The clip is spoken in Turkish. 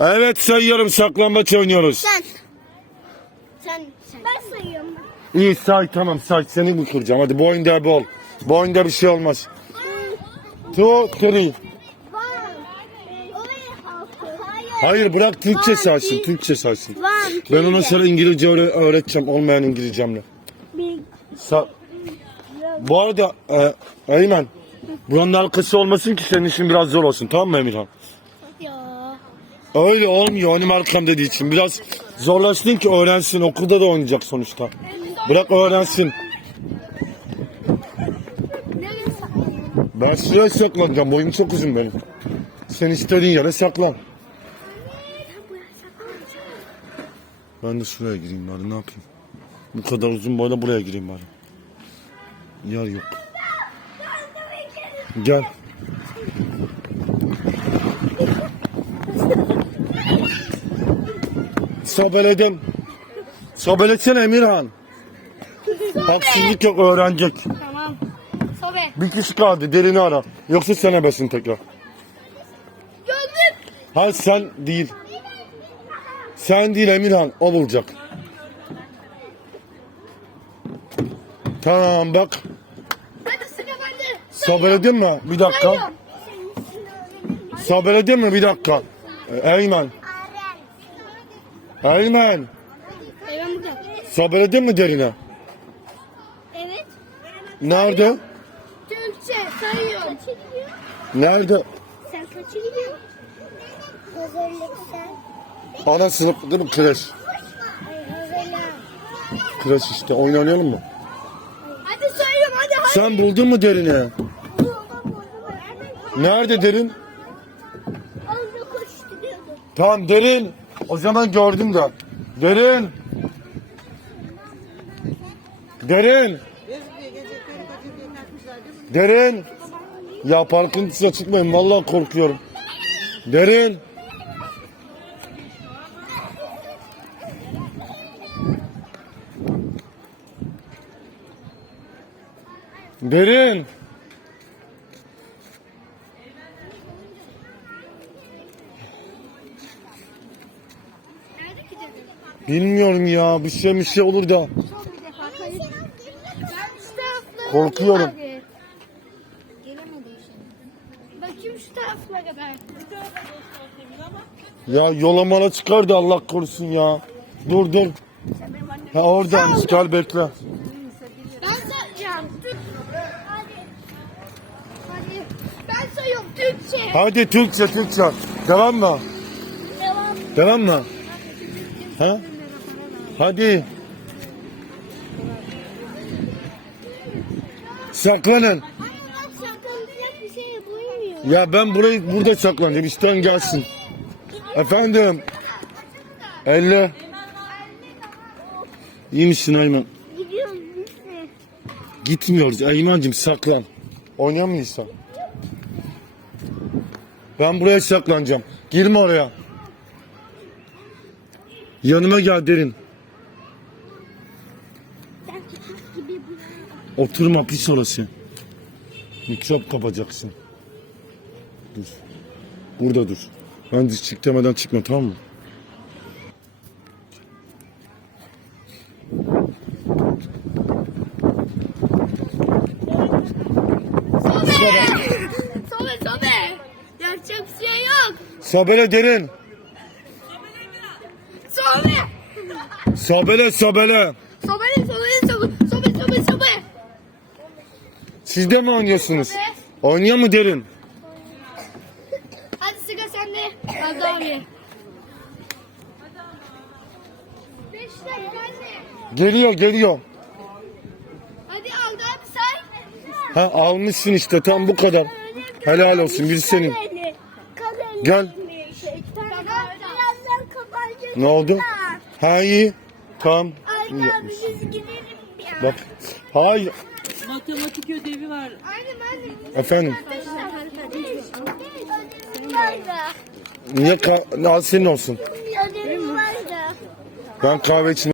Evet sayıyorum saklambaç oynuyoruz. Sen. Sen. sen. Ben sayıyorum. İyi say tamam say seni mi kuracağım hadi bu oyunda bol. Bu oyunda bir şey olmaz. Two, three. Hayır bırak Türkçe saysın Türkçe saysın. Ben ona sonra İngilizce öğre- öğreteceğim olmayan İngilizcemle. Sa Bu arada e, Eymen buranın arkası olmasın ki senin için biraz zor olsun tamam mı Emirhan? Öyle olmuyor benim arkam dediği için. Biraz zorlaştın ki öğrensin. Okulda da oynayacak sonuçta. Bırak öğrensin. Ben şuraya saklanacağım. Boyum çok uzun benim. Sen istediğin yere saklan. Ben de şuraya gireyim bari ne yapayım. Bu kadar uzun boyla buraya gireyim bari. Yer yok. Gel. Sobeledim. Sobeletsene Emirhan. Haksızlık yok öğrenecek. Tamam. Sobe. Bir kişi kaldı derini ara. Yoksa sen ebesin tekrar. Gördüm. Ha sen değil. Sen değil Emirhan. O bulacak. Tamam bak. Hadi sıra bende. Sobeledin mi? Bir dakika. Sobeledin mi? Bir dakika. Eymen. Burada. Sobeledin mi derine? Evet. Nerede? Türkçe sayıyorum. Nerede? Sen kaçı gidiyorsun? Hazırlık sen. Ana sınıf değil mi? Kreş. Kreş işte. Oynayalım mı? Hadi sayıyorum hadi hadi. Sen buldun mu derini? Nerede derin? Orada koşturuyordu. Tamam derin. O zaman gördüm de. Derin. Derin. Derin. Ya parkın dışına çıkmayın. Vallahi korkuyorum. Derin. Derin. Bilmiyorum ya. Bir şey bir şey olur da. Korkuyorum. Bakayım şu tarafına kadar. Ya yola mala çıkar da Allah korusun ya. Dur dur. Ha oradan gel bekle. Ben sayacağım. Hadi. Hadi. Ben sayıyorum Türkçe. Hadi Türkçe Türkçe. Devam mı? Devam. Devam mı? Ha? Hadi. Saklanın. Şey. Ya ben burayı burada saklanacağım. İsteyen gelsin. Efendim. Elle. İyi misin Ayman? Gitmiyoruz. Aymancığım saklan. Oynayamayız. Ben buraya saklanacağım. Girme oraya. Yanıma gel derin. Oturma pis orası. Mikrop kapacaksın. Dur. Burada dur. Ben diz çık demeden çıkma tamam mı? Sobe. sobe sobe. Yapacak bir şey yok. Sabele derin. Sobe. Sabele sabele. Sobe sobe Siz de mi oynuyorsunuz? Oynuyor mu derin? Hadi sıra sende. Hadi abi. Geliyor geliyor. Hadi aldı hadi say. Ha almışsın işte tam bu kadar. Helal olsun bir senin. Gel. Ne oldu? Ha iyi. Tamam. Abi. Bak. Hayır. Matematik ödevi var. Annem annem. Efendim. Ödevim var da. Niye ka- al senin olsun. Ödevim var da. Ben kahve için